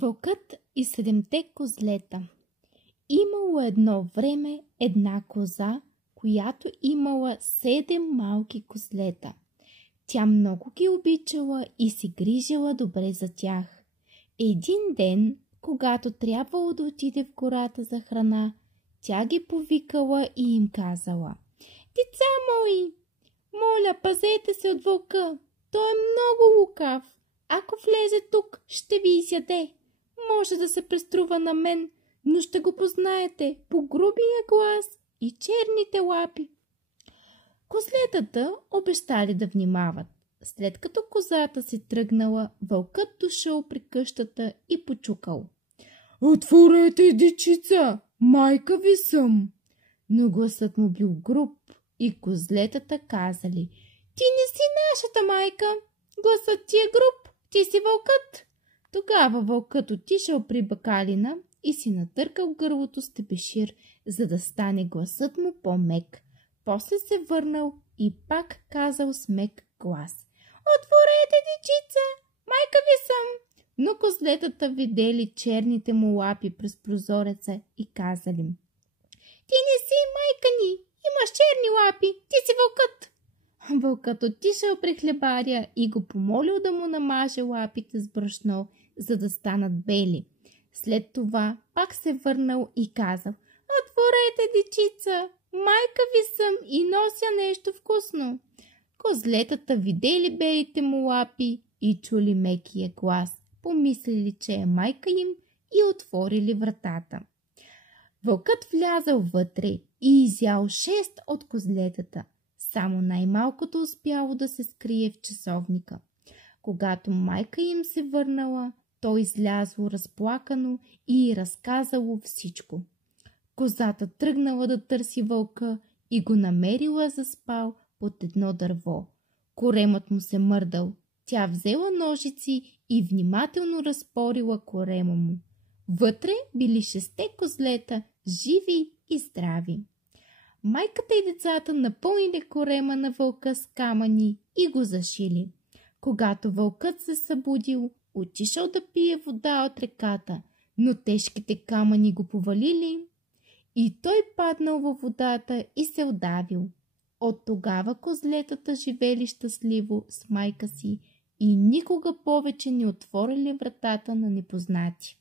Вълкът и седемте козлета. Имало едно време една коза, която имала 7 малки козлета. Тя много ги обичала и се грижила добре за тях. Един ден, когато трябвало да отиде в гората за храна, тя ги повикала и им казала: „Деца мои, моля, пазете се от вълка. Той е много лукав. Ако влезе тук, ще ви изяде. Може да се преструва на мен, но ще го познаете по грубия глас и черните лапи.“ Козлетата обещали да внимават. След като козата си тръгнала, вълкът дошъл при къщата и почукал: „Отворете, дечица, майка ви съм!“ Но гласът му бил груб и козлетата казали: „Ти не си нашата майка, гласът ти е груб, ти си вълкът.“ Тогава вълкът отишъл при бакалина и си натъркал гърлото с тебешир, за да стане гласът му по-мек. После се върнал и пак казал с мек глас: „Отворете, дечица, майка ви съм!“ Но козлетата видели черните му лапи през прозореца и казали: „Ти не си майка ни, имаш черни лапи, ти си вълкът.“ Вълкът отишъл при хлебаря и го помолил да му намаже лапите с брашно, за да станат бели. След това пак се върнал и казал: „Отворете, дечица, майка ви съм и нося нещо вкусно.“ Козлетата видели белите му лапи и чули мекия глас, помислили, че е майка им и отворили вратата. Вълкът влязал вътре и изял 6 от козлетата. Само най-малкото успяло да се скрие в часовника. Когато майка им се върнала, той излязло разплакано и разказало всичко. Козата тръгнала да търси вълка и го намерила заспал под едно дърво. Коремът му се мърдал. Тя взела ножици и внимателно разпорила корема му. Вътре били 6 козлета, живи и здрави. Майката и децата напълнили корема на вълка с камъни и го зашили. Когато вълкът се събудил, отишъл да пие вода от реката, но тежките камъни го повалили и той паднал във водата и се удавил. От тогава козлетата живели щастливо с майка си и никога повече не отворили вратата на непознати.